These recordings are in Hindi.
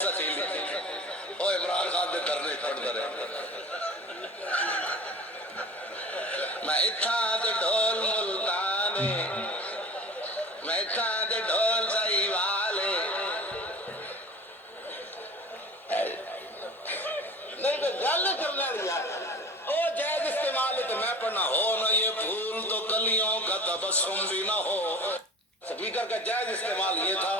ओ इमरान खान दे धरने छोड़दा रहे मैं इत्था ते ढोल मुल्ताने मैं इत्था ते ढोल साहिवाले नहीं तो गल करना यार ओ जायज इस्तेमाल है तो मैं पढ़ना हो ना ये फूल तो कलियों का तबस्सुम भी ना हो। स्पीकर का जायज इस्तेमाल ये था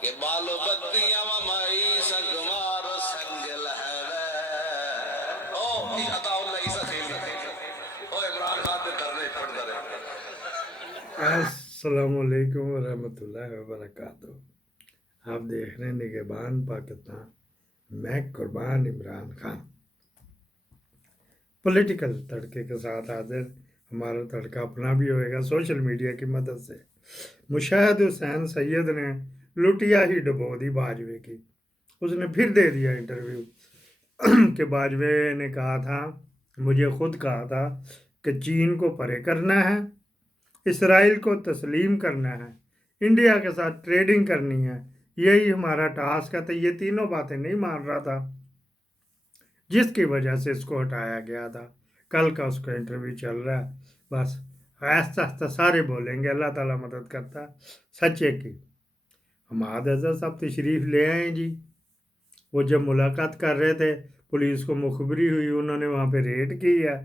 कि बालो बत्तियां माई संगमार संजल है ओ अताउल्लाह ईसा थीली ओ इमरान खान दे धरने छोड़दा रहे। अस्सलामुअलैकुम वरहमतुल्लाहि वबरकातुहू। आप देख रहे हैं निगहबान पाकिस्तान। मैं कुर्बान इमरान खान पॉलिटिकल तड़के के साथ हाजिर। हमारा तड़का अपना भी होएगा सोशल मीडिया की मदद से। मुशाहिद हुसैन सैयद ने लुटिया ही डुबो दी बाजवे की। उसने फिर दे दिया इंटरव्यू कि बाजवे ने कहा था, मुझे खुद कहा था कि चीन को परे करना है, इसराइल को तस्लीम करना है, इंडिया के साथ ट्रेडिंग करनी है, यही हमारा टास्क है। तो ये तीनों बातें नहीं मान रहा था, जिसकी वजह से इसको हटाया गया था। कल का उसका इंटरव्यू चल रहा है। बस आहिस्ता आहिस्ता सारे बोलेंगे, अल्लाह ताला मदद करता है सच्चे की। हम आदर साहब तशरीफ़ ले आए जी। वो जब मुलाकात कर रहे थे, पुलिस को मुखबरी हुई, उन्होंने वहाँ पे रेड की है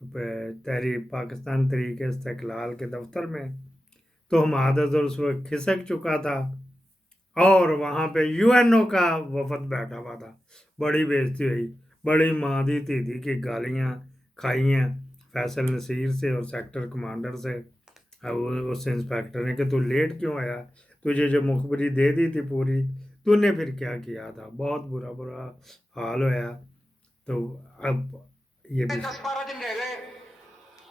तहरीक पाकिस्तान तहरीक इस्तिकलाल के दफ्तर में। तो हमाद अजहर उस वक्त खिसक चुका था और वहाँ पे यूएनओ का वफद बैठा हुआ था। बड़ी बेइज्जती हुई, बड़ी मादी तीदी की गालियाँ खाई हैं फैसल नसीर से और सेक्टर कमांडर से। अब उस इंस्पेक्टर ने कि तू लेट क्यों आया, तुझे जो मुखबरी दे दी थी पूरी, तूने फिर क्या किया था। बहुत बुरा बुरा हाल होया। तो अब ये भी 10-12 दिन रह गए,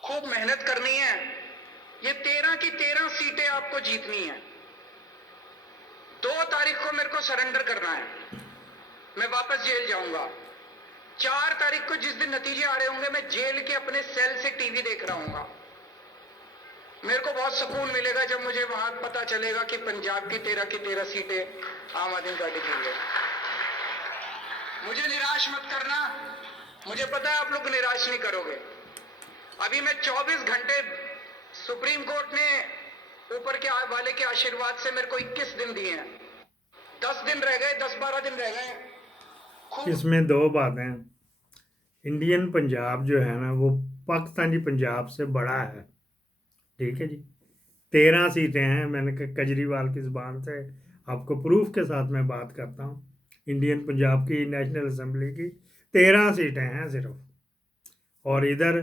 खूब मेहनत करनी है। ये 13 की 13 सीटें आपको जीतनी है। 2 तारीख को मेरे को सरेंडर करना है, मैं वापस जेल जाऊंगा। 4 तारीख को जिस दिन नतीजे आ रहे होंगे, मैं जेल के अपने सेल से टीवी देख रहा हूंगा। मेरे को बहुत सुकून मिलेगा जब मुझे वहां पता चलेगा कि पंजाब की 13 की 13 सीटें आम आदमी पार्टी की है। मुझे निराश मत करना, मुझे पता है आप लोग निराश नहीं करोगे। अभी मैं 24 घंटे, सुप्रीम कोर्ट ने ऊपर के वाले के आशीर्वाद से मेरे को 21 दिन दिए हैं। 10 दिन रह गए, 10-12 दिन रह गए। इसमें दो बातें। इंडियन पंजाब जो है ना, वो पाकिस्तानी पंजाब से बड़ा है। ठीक है जी। 13 सीटें हैं। मैंने केजरीवाल की ज़बान से आपको प्रूफ के साथ मैं बात करता हूँ। इंडियन पंजाब की नेशनल असम्बली की 13 सीटें हैं सिर्फ। और इधर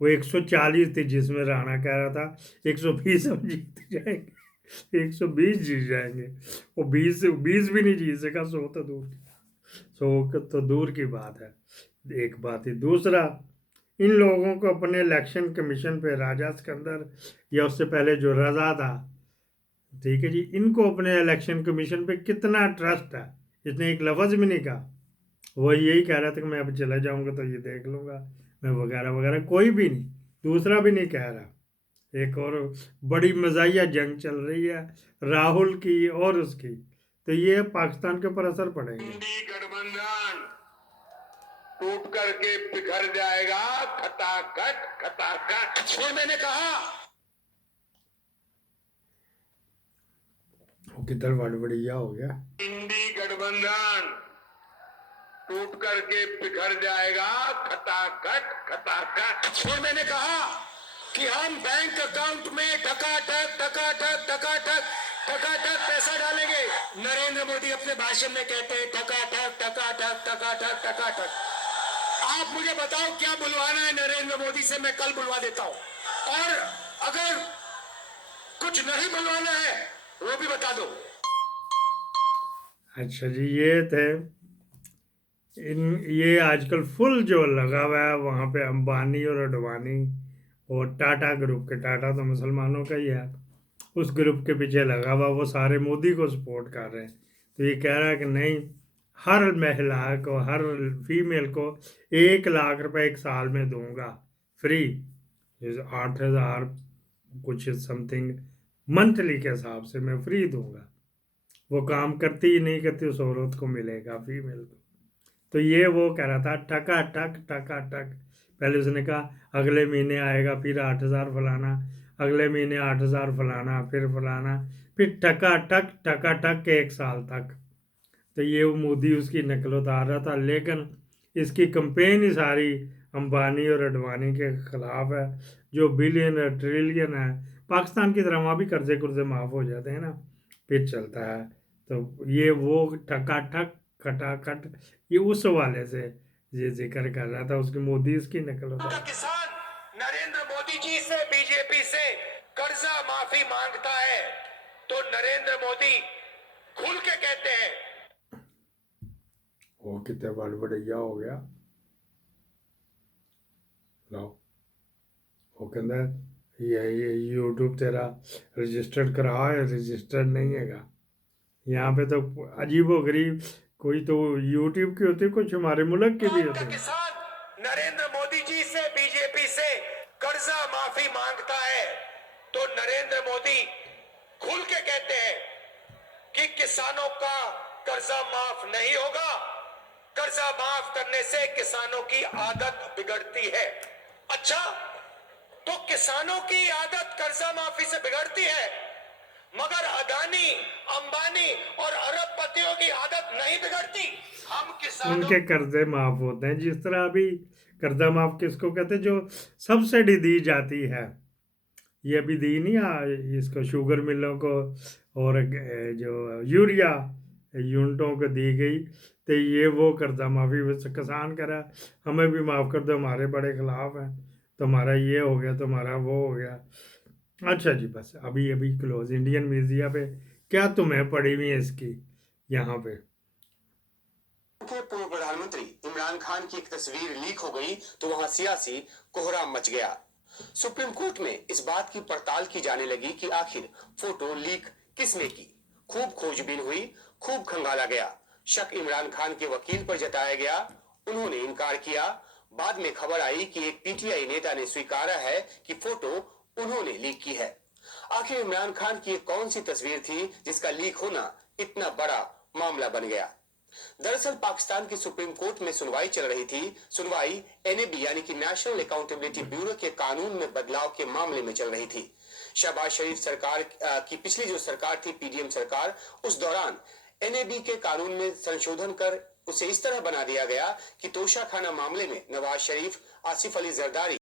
वो 140 थी, जिसमें राणा कह रहा था 120 हम जीत जाएंगे, 120 जीत जाएंगे। वो 20 भी नहीं जीत सका। 100 तो दूर की बात है। एक बात ही। दूसरा, इन लोगों को अपने इलेक्शन कमीशन पे, राजा सिकंदर या उससे पहले जो रजा था, ठीक है जी, इनको अपने इलेक्शन कमीशन पे कितना ट्रस्ट है। इसने एक लफ्ज़ भी नहीं कहा। वो यही कह रहा था कि मैं अब चला जाऊंगा तो ये देख लूंगा मैं, वगैरह वगैरह। कोई भी नहीं, दूसरा भी नहीं कह रहा। एक और बड़ी मज़ाहिया जंग चल रही है राहुल की और उसकी। तो ये पाकिस्तान के ऊपर असर पड़ेगा। गठबंधन टूट करके बिखर जाएगा, खटाखट खटाखट। ये मैंने कहा। वो किधर बढ़िया हो गया। इंडी गठबंधन टूट करके बिखर जाएगा, खटाखट खटाखट। ये मैंने कहा कि हम बैंक अकाउंट में टकाटक टकाटक टकाटक टकाटक पैसा डालेंगे। नरेंद्र मोदी अपने भाषण में कहते हैं टकाटक टकाटक टकाटक टकाटक। आप मुझे बताओ क्या बुलवाना है नरेंद्र मोदी से, मैं कल बुलवा देता हूं। और अगर कुछ नहीं बुलवाना है वो भी बता दो। अच्छा जी, ये थे ये आजकल फुल जो लगा हुआ है वहाँ पे अंबानी और अडवाणी और टाटा ग्रुप के। टाटा तो मुसलमानों का ही है, उस ग्रुप के पीछे लगा हुआ। वो सारे मोदी को सपोर्ट कर रहे हैं। तो ये कह रहा है कि नहीं, हर महिला को, हर फीमेल को 1 लाख रुपए एक साल में दूंगा फ्री। 8,000 कुछ समथिंग मंथली के हिसाब से मैं फ्री दूंगा। वो काम करती ही नहीं करती, उस औरत को मिलेगा फीमेल को। तो ये वो कह रहा था टका टक। पहले उसने कहा अगले महीने आएगा, फिर 8,000 फलाना, अगले महीने 8,000 फलाना, फिर टका टक 1 साल तक। तो ये वो मोदी उसकी नकल उतार रहा था, लेकिन इसकी कंपेन ही सारी अंबानी और अडवाणी के खिलाफ है, जो बिलियन ट्रिलियन है। पाकिस्तान की तरह वहाँ भी कर्जे कुर्जे माफ़ हो जाते हैं ना, फिर चलता है। तो ये वो ठक खटाखट, ये उस हवाले से ये जिक्र कर रहा था, उसकी मोदी इसकी नकल उतार। किसान नरेंद्र मोदी जी से, बीजेपी से कर्जा माफी मांगता है तो नरेंद्र मोदी खुल के कहते हैं, वो कितने बड़बड़ैया हो गया। लो, वो कहता है ये यूट्यूब तेरा रजिस्टर्ड करा है, रजिस्टर्ड नहीं हैगा। यहाँ पे तो अजीबो गरीब, कोई तो यूट्यूब की होती है, कुछ हमारे मुल्क के भी होते हैं। किसान नरेंद्र मोदी जी से, बीजेपी से कर्जा माफी मांगता है तो नरेंद्र मोदी खुल के कहते हैं कि किसानों का कर्जा माफ नहीं होगा, कर्जा माफ करने से किसानों की आदत बिगड़ती है। अच्छा, तो किसानों की आदत कर्जा माफी से बिगड़ती है, मगर अदानी, अंबानी और अरबपतियों की आदत नहीं बिगड़ती। हम किसानों, उनके कर्जे माफ होते हैं। जिस तरह अभी कर्जा माफ किसको कहते हैं, जो सब्सिडी दी जाती है, ये अभी दी नहीं इसको शुगर मिलों को, और जो यूरिया यूनिटों को दी गई। तो ये वो कर्जा माफी किसान करा, हमें भी माफ़ कर दो, हमारे बड़े खिलाफ हैं, तुम्हारा ये हो गया, तुम्हारा वो हो गया। अच्छा जी, बस अभी क्लोज इंडियन मीडिया पे क्या तुम्हें पड़ी हुई है इसकी यहाँ पे। के पूर्व प्रधानमंत्री इमरान खान की एक तस्वीर लीक हो गई तो वहां सियासी कोहराम मच गया। सुप्रीम कोर्ट में इस बात की पड़ताल की जाने लगी कि आखिर फोटो लीक किसने की। खूब खोजबीन हुई, खूब खंगाला गया। शक इमरान खान के वकील पर जताया गया, उन्होंने इनकार किया। बाद में खबर आई कि एक पीटीआई नेता ने स्वीकारा है कि फोटो उन्होंने लीक की है। आखिर इमरान खान की कौन सी तस्वीर थी जिसका लीक होना इतना बड़ा मामला बन गया। दरअसल पाकिस्तान की सुप्रीम कोर्ट में सुनवाई चल रही थी। सुनवाई एनएबी यानी कि नेशनल अकाउंटेबिलिटी ब्यूरो के कानून में बदलाव के मामले में चल रही थी। शहबाज शरीफ सरकार की पिछली जो सरकार थी, पीडीएम सरकार, उस दौरान एनएबी के कानून में संशोधन कर उसे इस तरह बना दिया गया कि तोशाखाना मामले में नवाज शरीफ, आसिफ अली जरदारी